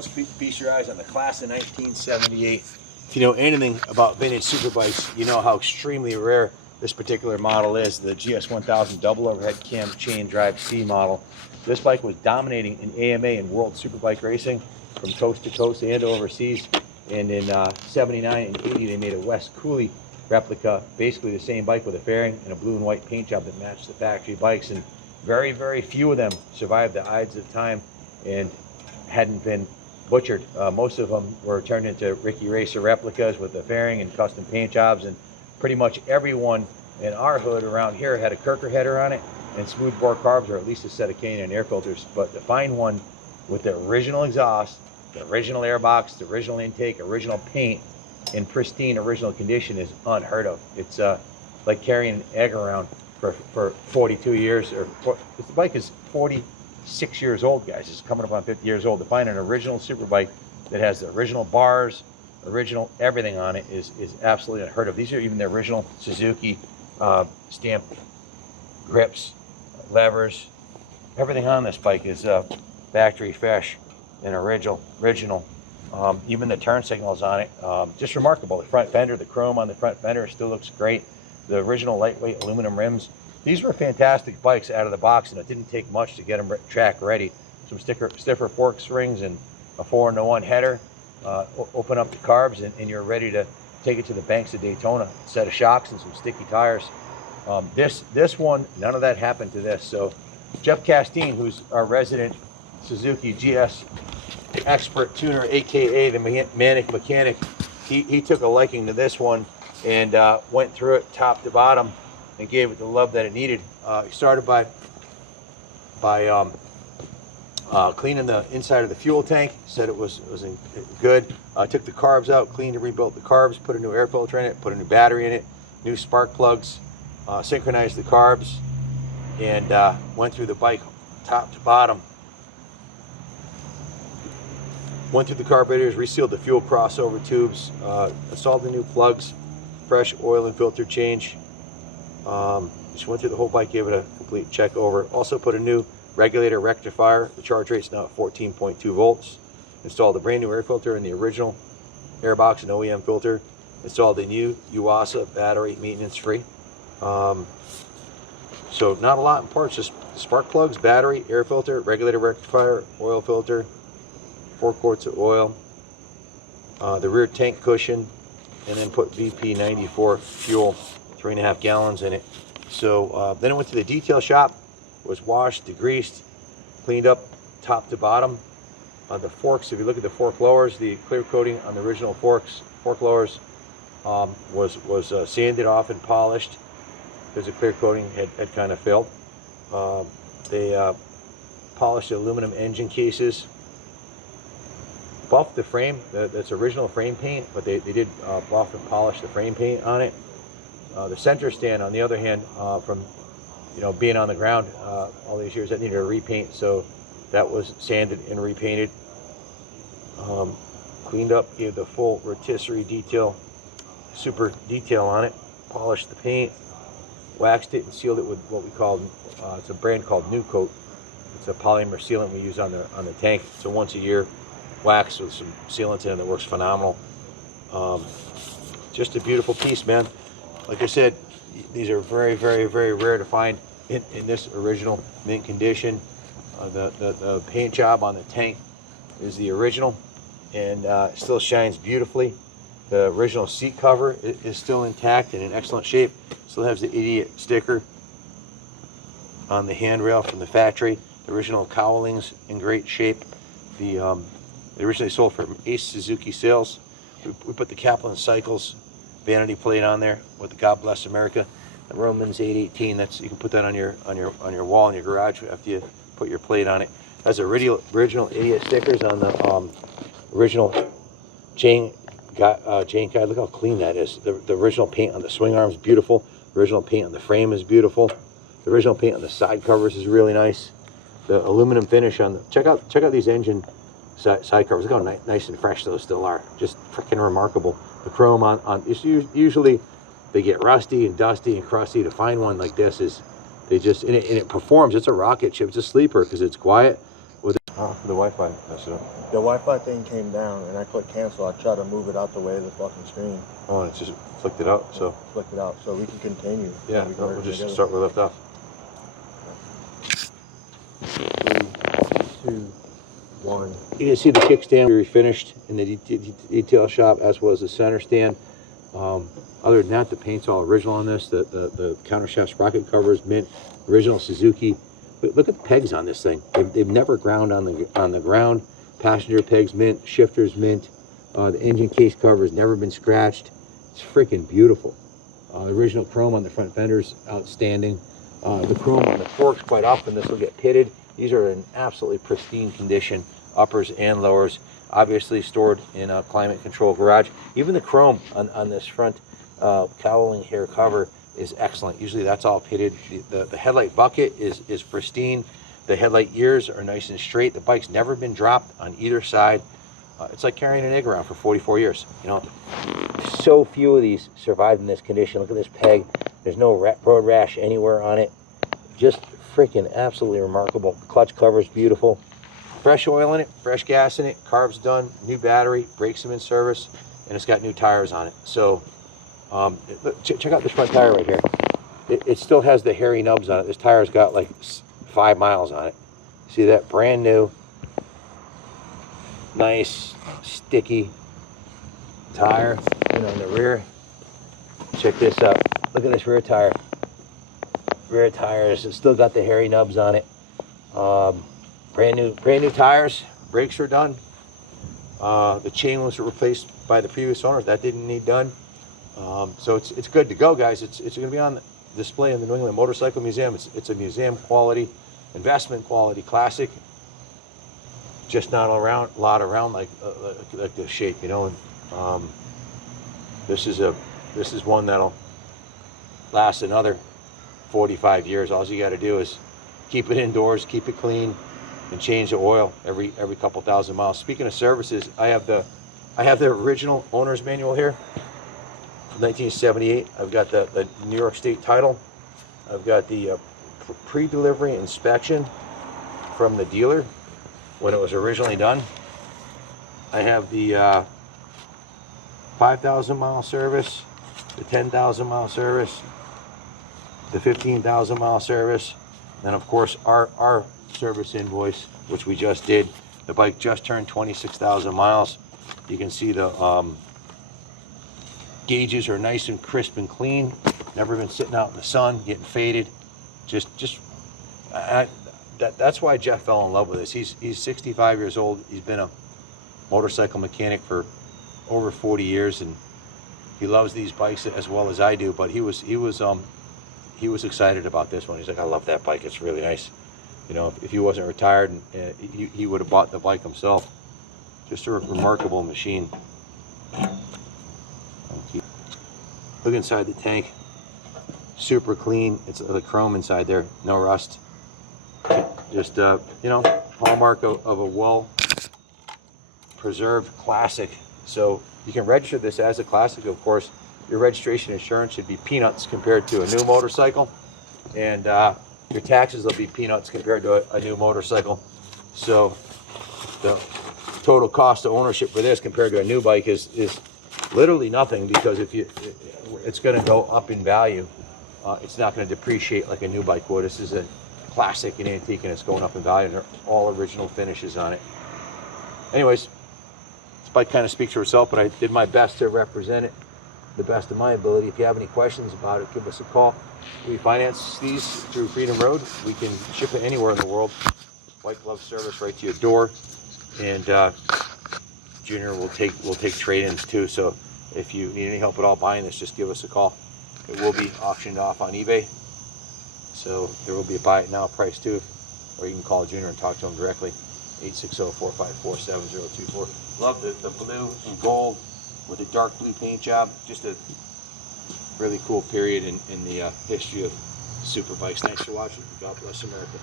let's feast your eyes on the class of 1978. If you know anything about vintage superbikes, you know how extremely rare this particular model is, the GS1000 double overhead cam chain drive C model. This bike was dominating in AMA and World Superbike racing from coast to coast and overseas. And in 79 and 80, they made a West Cooley replica, basically the same bike with a fairing and a blue and white paint job that matched the factory bikes. And very, very few of them survived the ides of time and hadn't been butchered. Most of them were turned into Ricky Racer replicas with the fairing and custom paint jobs, and pretty much everyone in our hood around here had a Kirker header on it and smooth bore carbs, or at least a set of Canadian air filters. But to find one with the original exhaust, the original airbox, the original intake, original paint in pristine original condition is unheard of. It's like carrying an egg around for 42 years, or the bike is 46 years old, guys. It's coming up on 50 years old. To find an original superbike that has the original bars, original everything on it is absolutely unheard of. These are even the original Suzuki stamp grips, levers, everything on this bike is factory fresh and original. Even the turn signals on it, just remarkable. The front fender, the chrome on the front fender still looks great. The original lightweight aluminum rims. These were fantastic bikes out of the box, and it didn't take much to get them track ready. Some stiffer fork springs and a 4-in-1 header. Open up the carbs and you're ready to take it to the banks of Daytona. A set of shocks and some sticky tires. This one, none of that happened to this. So Jeff Castine, who's our resident Suzuki GS expert tuner, aka the Manic Mechanic, he took a liking to this one and went through it top to bottom and gave it the love that it needed. He started by cleaning the inside of the fuel tank. Said it was good. Took the carbs out, cleaned and rebuilt the carbs, put a new air filter in it, put a new battery in it, new spark plugs, synchronized the carbs, and went through the bike top to bottom. Went through the carburetors, resealed the fuel crossover tubes, installed the new plugs, fresh oil and filter change. Just went through the whole bike, gave it a complete check over. Also put a new regulator rectifier. The charge rate's now at 14.2 volts. Installed a brand new air filter in the original airbox and OEM filter. Installed the new Yuasa battery, maintenance free. So not a lot in parts, just spark plugs, battery, air filter, regulator rectifier, oil filter, 4 quarts of oil, the rear tank cushion, and then put VP 94 fuel, 3.5 gallons in it. So then it went to the detail shop, was washed, degreased, cleaned up top to bottom. The forks, if you look at the fork lowers, the clear coating on the original fork lowers was sanded off and polished because the clear coating had kind of failed. They polished the aluminum engine cases, buffed the frame. That's original frame paint, but they did buff and polish the frame paint on it. The center stand, on the other hand, from being on the ground all these years, that needed a repaint, so that was sanded and repainted. Cleaned up, gave the full rotisserie detail, super detail on it, polished the paint, waxed it and sealed it with what we call, it's a brand called New Coat. It's a polymer sealant we use on the tank. It's a once a year wax with some sealant in it that works phenomenal. Just a beautiful piece, man. Like I said, these are very, very, very rare to find in this original mint condition. The paint job on the tank is the original and still shines beautifully. The original seat cover is still intact and in excellent shape. Still has the idiot sticker on the handrail from the factory. The original cowlings in great shape. They originally sold from Ace Suzuki Sales. We put the Kaplan Cycles vanity plate on there with the God Bless America. The Romans 818. You can put that on your wall in your garage after you put your plate on it. It has original idiot stickers on the original chain guide. Look how clean that is. The original paint on the swing arm is beautiful. The original paint on the frame is beautiful. The original paint on the side covers is really nice. The aluminum finish on the check out these engine side covers. Look how nice and fresh those still are. Just freaking remarkable. The chrome on usually they get rusty and dusty and crusty. To find one like this is, and it performs. It's a rocket ship. It's a sleeper because it's quiet. With The Wi-Fi messed it up. The Wi-Fi thing came down, and I clicked cancel. I tried to move it out the way of the fucking screen. Oh, and it just flicked it out, so. Flicked it out, so we can continue. Yeah, we we'll just start where we left off. 3, 2, 1. You can see the kickstand refinished in the detail shop, as was the center stand. Other than that, the paint's all original on this. The countershaft sprocket covers mint, original Suzuki. Look at the pegs on this thing. They've never ground on the ground. Passenger pegs mint, shifters mint. The engine case cover has never been scratched. It's freaking beautiful. The original chrome on the front fenders, outstanding. The chrome on the forks, quite often this will get pitted. These are in absolutely pristine condition, uppers and lowers. Obviously stored in a climate control garage. Even the chrome on this front cowling hair cover is excellent. Usually that's all pitted. The headlight bucket is pristine. The headlight ears are nice and straight. The bike's never been dropped on either side. It's like carrying an egg around for 44 years. You know, so few of these survived in this condition. Look at this peg. There's no road rash anywhere on it. Just freaking absolutely remarkable. Clutch cover's beautiful. Fresh oil in it, fresh gas in it, carbs done, new battery, brakes are in service, and it's got new tires on it. So check out this front tire right here. It still has the hairy nubs on it. This tire's got like 5 miles on it. See that? Brand new, nice, sticky tire. And on the rear, check this out. Look at this rear tire. Rear tires, it's still got the hairy nubs on it. Brand new tires. Brakes are done. The chain was replaced by the previous owners. That didn't need done. So it's good to go, guys. It's going to be on display in the New England Motorcycle Museum. It's a museum quality, investment quality classic. Just not a lot around like this shape, you know. And, this is one that'll last another 45 years. All you got to do is keep it indoors, keep it clean, and change the oil every couple thousand miles. Speaking of services, I have the original owner's manual here from 1978. I've got the New York State title. I've got the pre-delivery inspection from the dealer when it was originally done. I have the 5,000 mile service, the 10,000 mile service, the 15,000 mile service, and of course our service invoice, which we just did. The bike just turned 26,000 miles. You can see the gauges are nice and crisp and clean. Never been sitting out in the sun, getting faded. That's why Jeff fell in love with this. He's 65 years old. He's been a motorcycle mechanic for over 40 years, and he loves these bikes as well as I do. But he was excited about this one. He's like, I love that bike. It's really nice. You know, if he wasn't retired, he would have bought the bike himself. Just a remarkable machine. Look inside the tank. Super clean. It's the chrome inside there. No rust. Just you know, hallmark of a well preserved classic. So you can register this as a classic. Of course, your registration insurance should be peanuts compared to a new motorcycle, and your taxes will be peanuts compared to a new motorcycle. So the total cost of ownership for this compared to a new bike is literally nothing, because it's going to go up in value. It's not going to depreciate like a new bike would. This is a classic and antique, and it's going up in value, and they're all original finishes on it. Anyways, this bike kind of speaks for itself, but I did my best to represent it the best of my ability. If you have any questions about it, give us a call. We finance these through Freedom Road. We can ship it anywhere in the world. White glove service right to your door, and Junior will take trade-ins too. So if you need any help at all buying this, just give us a call. It will be auctioned off on eBay, so there will be a buy it now price too, or you can call Junior and talk to him directly. 860-454-7024. Love the blue and gold with a dark blue paint job. Just a really cool period in the history of super bikes. Thanks for watching. God bless America.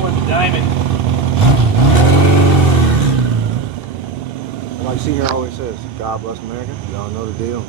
For the diamond. Like Senior always says, God bless America. Y'all know the deal.